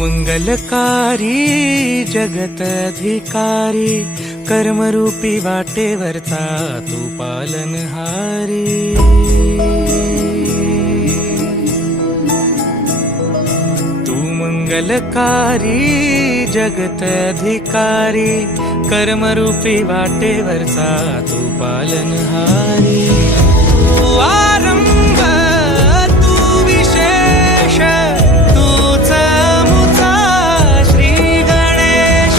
मंगलकारी जगत अधिकारी, कर्मरूपी वाटेवरचा तू पालनहारी। तू मंगलकारी जगत अधिकारी, कर्मरूपी वाटेवरचा तू पालनहारी। तू आरंभ तू विशेष, तूच मुचा श्री गणेश।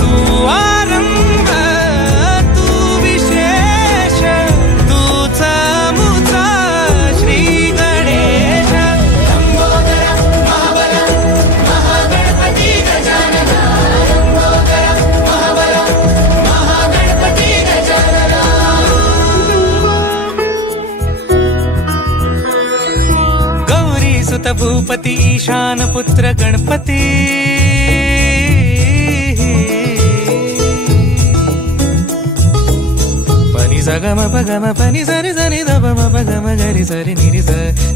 तू आरंभ तू विशेष, तूच मुचा श्री गणेश। लंबोदर महाबल महागणपती गजानन, लंबोदर महाबल महागणपती गजानन। गौरी सुत भूपती ईशान पुत्र गणपती, पनी सगम पगम पनी सरी सरी दब पगम गरी सरी निरी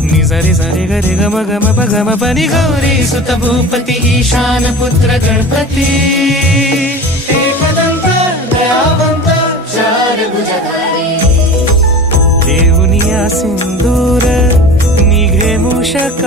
नि सरी सरी गरी गम गम पगम पनी। गौरी सुत भूपती ईशान पुत्र गणपती, एकदंत दयावंत चार भुजधारी। देऊनिया सिंदूर निघे मूषक,